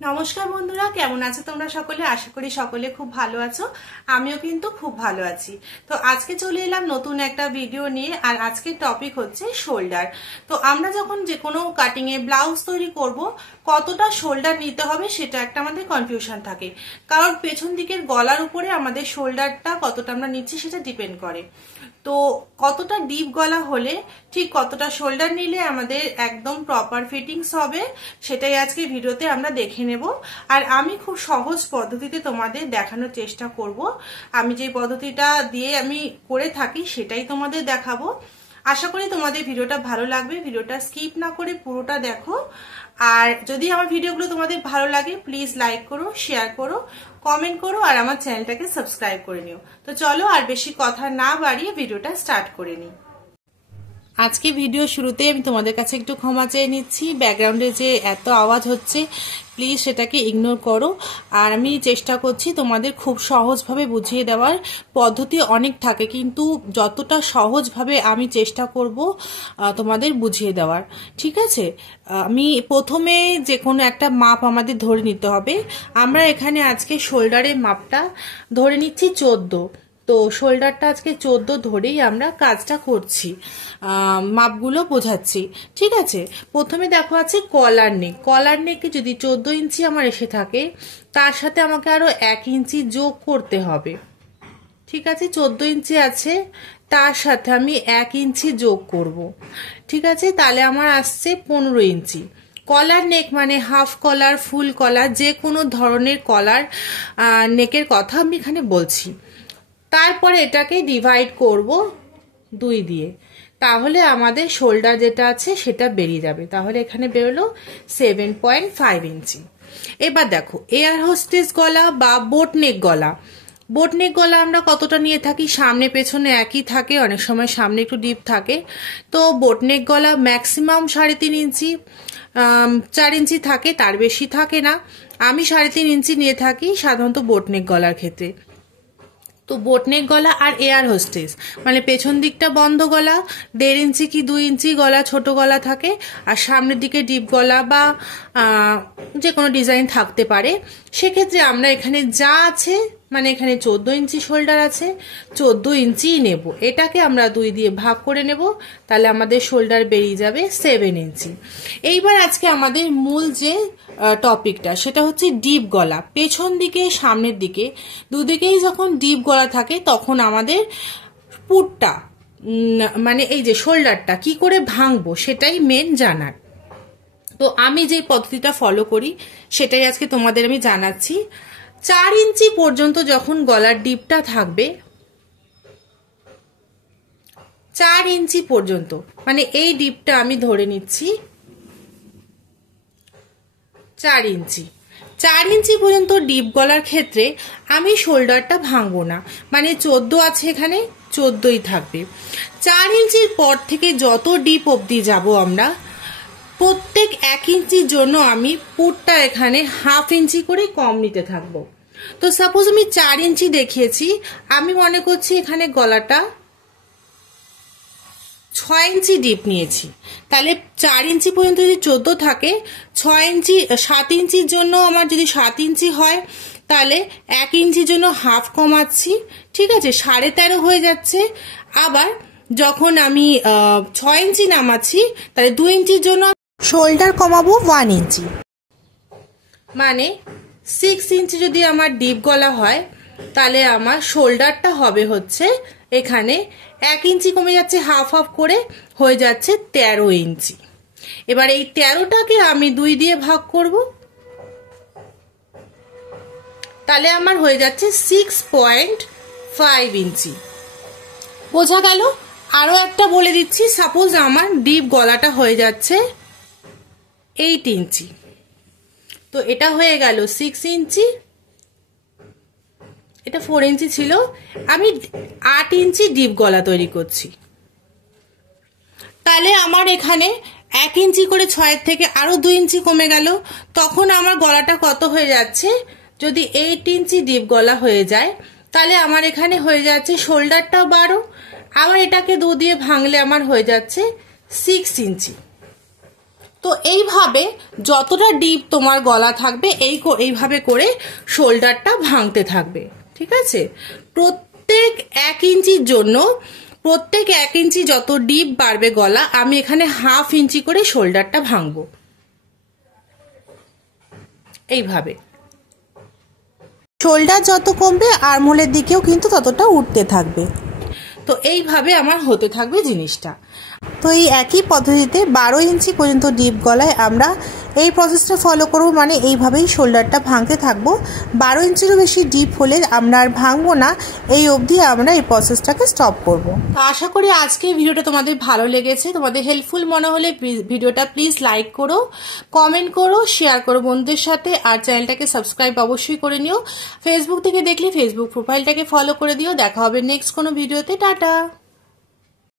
নমস্কার বন্ধুরা, কেমন আছো তোমরা সকলে? আশা করি সকলে খুব ভালো আছো। আমিও কিন্তু খুব ভালো আছি। তো আজকে চলে এলাম নতুন একটা ভিডিও নিয়ে। আর আজকের টপিক হচ্ছে শোল্ডার। তো আমরা যখন যে কোনো কাটিং এ ব্লাউজ তৈরি করব, কতটা শোল্ডার নিতে হবে সেটা একটা আমাদের কনফিউশন থাকে। কারণ পেছন দিকের গলার উপরে আমাদের শোল্ডারটা কতটা আমরা নিচ্ছি সেটা ডিপেন্ড করে। তো কতটা ডিপ গলা হলে ঠিক কতটা শোল্ডার নিলে আমাদের একদম প্রপার ফিটিংস হবে, সেটাই আজকে ভিডিওতে আমরা দেখে নেব। আর আমি খুব সহজ পদ্ধতিতে তোমাদের দেখানোর চেষ্টা করব। আমি যে পদ্ধতিটা দিয়ে আমি করে থাকি সেটাই তোমাদের দেখাবো। আশা করি তোমাদের ভিডিওটা ভালো লাগবে। ভিডিওটা স্কিপ না করে পুরোটা দেখো। আর যদি আমার ভিডিওগুলো তোমাদের ভালো লাগে, প্লিজ লাইক করো, শেয়ার করো, কমেন্ট করো আর আমার চ্যানেলটাকে সাবস্ক্রাইব করে নিও। তো চলো আর বেশি কথা না বাড়িয়ে ভিডিওটা স্টার্ট করে নিই। আজকে ভিডিও শুরুতে আমি তোমাদের কাছে একটু ক্ষমা চেয়ে নিচ্ছি। ব্যাকগ্রাউন্ডে যে এত আওয়াজ হচ্ছে, প্লিজ সেটাকে ইগনোর করো। আর আমি চেষ্টা করছি তোমাদের খুব সহজভাবে বুঝিয়ে দেওয়ার। পদ্ধতি অনেক থাকে, কিন্তু যতটা সহজভাবে আমি চেষ্টা করব তোমাদের বুঝিয়ে দেওয়ার। ঠিক আছে? আমি প্রথমে যে কোনো একটা মাপ আমাদের ধরে নিতে হবে। আমরা এখানে আজকে শোল্ডারের মাপটা ধরে নিচ্ছি 14। তো শোল্ডারটা আজকে 14 ধরেই আমরা কাজটা করছি, মাপগুলো বোঝাচ্ছি। ঠিক আছে? প্রথমে দেখো আছে কলার নেক। কলার নেকে যদি 14 ইঞ্চি আমার এসে থাকে, তার সাথে আমাকে আরো 1 ইঞ্চি যোগ করতে হবে। ঠিক আছে? 14 ইঞ্চি আছে, তার সাথে আমি 1 ইঞ্চি যোগ করব। ঠিক আছে? তাহলে আমার আসছে 15 ইঞ্চি। কলার নেক মানে হাফ কলার, ফুল কলার, যে কোনো ধরনের কলার নেকের কথা আমি এখানে বলছি। তারপরে এটাকে ডিভাইড করব 2 দিয়ে, তাহলে আমাদের শোল্ডার যেটা আছে সেটা বেরিয়ে যাবে। তাহলে এখানে বেরোলো 7.5 ইঞ্চি। এবার দেখো এয়ার হোস্টেস গলা বা বোটনেক গলা। বোটনেক গলা আমরা কতটা নিয়ে থাকি? সামনে পেছনে একই থাকে, অনেক সময় সামনে একটু ডিপ থাকে। তো বোটনেক গলা ম্যাক্সিমাম 3.5 ইঞ্চি, 4 ইঞ্চি থাকে, তার বেশি থাকে না। আমি 3.5 ইঞ্চি নিয়ে থাকি সাধারণত বোটনেক গলার ক্ষেত্রে। তো বোটনেক গলা আর এয়ার হোস্টেস মানে পেছন দিকটা বন্ধ গলা, 1.5 ইঞ্চি কি 2 ইঞ্চি গলা ছোট গলা থাকে, আর সামনের দিকে ডিপ গলা বা যে কোনো ডিজাইন থাকতে পারে। সেক্ষেত্রে আমরা এখানে যা আছে, মানে এখানে 14 ইঞ্চি শোল্ডার আছে, 14 ইঞ্চি নেব। এটাকে আমরা 2 দিয়ে ভাগ করে নেব, তাহলে আমাদের শোল্ডার বেরিয়ে যাবে 7 ইঞ্চি। এইবার আজকে আমাদের মূল যে টপিকটা সেটা হচ্ছে ডিপ গলা। পেছন দিকে সামনের দিকে দুদিকেই যখন ডিপ গলা থাকে, তখন আমাদের পুটটা মানে এই যে শোল্ডারটা কি করে ভাঙবো সেটাই মেন জানার। তো আমি যে পদ্ধতিটা ফলো করি সেটাই আজকে তোমাদের আমি জানাচ্ছি। 4 ইঞ্চি পর্যন্ত যখন গলার ডিপটা থাকবে, 4 ইঞ্চি পর্যন্ত মানে এই ডিপটা আমি ধরে নিচ্ছি 4 ইঞ্চি। 4 ইঞ্চি পর্যন্ত ডিপ গলার ক্ষেত্রে আমি শোল্ডারটা ভাঙবো না, মানে 14 আছে এখানে, 14ই থাকবে। 4 ইঞ্চির পর থেকে যত ডিপ অবধি যাব আমরা, প্রত্যেক 1 ইঞ্চির জন্য আমি পুটটা এখানে হাফ ইঞ্চি করে কম নিতে থাকবো। তো সাপোজ আমি 4 ইঞ্চি দেখিয়েছি, আমি মনে করছি এখানে গলাটা 6 ইঞ্চি ডিপ নিয়েছি। তাহলে 4 ইঞ্চি পর্যন্ত যদি 14 থাকে, 6 ইঞ্চি 7 ইঞ্চির জন্য আমার যদি 7 ইঞ্চি হয়, তাহলে 1 ইঞ্চির জন্য হাফ কমাচ্ছি। ঠিক আছে? 13.5 হয়ে যাচ্ছে। আবার যখন আমি 6 ইঞ্চি নামাচ্ছি, তাহলে 2 ইঞ্চির জন্য শোল্ডার কমাবো 1 ইঞ্চি। মানে 6 ইঞ্চি যদি আমার ডিপ গলা হয়, তাহলে আমার শোল্ডারটা হবে হচ্ছে এখানে 1 ইঞ্চি কমে যাচ্ছে, হাফ হাফ করে হয়ে যাচ্ছে 13 ইঞ্চি। এবার এই 13টাকে আমি 2 দিয়ে ভাগ করব, তাহলে আমার হয়ে যাচ্ছে 6.5 ইঞ্চি। বোঝা গেল? আরো একটা বলে দিচ্ছি, সাপোজ আমার ডিপ গলাটা হয়ে যাচ্ছে 8 ইঞ্চি। তো এটা হয়ে গেল 6 ইঞ্চি, এটা 4 ইঞ্চি ছিল, আমি 8 ইঞ্চি ডিপ গলা তৈরি করছি। তাহলে আমার এখানে 1 ইঞ্চি করে 6 থেকে আরো 2 ইঞ্চি কমে গেল। তখন আমার গলাটা কত হয়ে যাচ্ছে? যদি 8 ইঞ্চি ডিপ গলা হয়ে যায়, তাহলে আমার এখানে হয়ে যাচ্ছে শোল্ডারটাও 12, আবার এটাকে 2 দিয়ে ভাঙলে আমার হয়ে যাচ্ছে 6 ইঞ্চি। তো এইভাবে যতটা ডিপ তোমার গলা থাকবে এইভাবে করে শোল্ডারটা ভাঙতে থাকবে, ঠিক আছে। প্রত্যেক 1 ইঞ্চির জন্য প্রত্যেক 1 ইঞ্চি যত ডিপ বাড়বে গলা, আমি এখানে 1/2 ইঞ্চি করে শোল্ডারটা ভাঙবো এইভাবে। শোল্ডার যত কমবে আর্মহোলের দিকেও কিন্তু ততটা উঠতে থাকবে। তো এইভাবে আমার হতে থাকবে জিনিসটা। তো এই একই পদ্ধতিতে 12 ইঞ্চি পর্যন্ত ডিপ গলায় আমরা এই প্রসেসটা ফলো করব, মানে এইভাবেই শোল্ডারটা ভাঙতে থাকবো। 12 ইঞ্চিরও বেশি ডিপ হলে আমরা আর ভাঙবো না, এই অবধি আমরা এই প্রসেসটাকে স্টপ করব। তো আশা করি আজকের ভিডিওটা তোমাদের ভালো লেগেছে, তোমাদের হেল্পফুল মনে হলে ভিডিওটা প্লিজ লাইক করো, কমেন্ট করো, শেয়ার করো বন্ধুদের সাথে, আর চ্যানেলটাকে সাবস্ক্রাইব অবশ্যই করে নিও। ফেসবুক থেকে দেখলে ফেসবুক প্রোফাইলটাকে ফলো করে দিও। দেখা হবে নেক্সট কোনো ভিডিওতে। টাটা।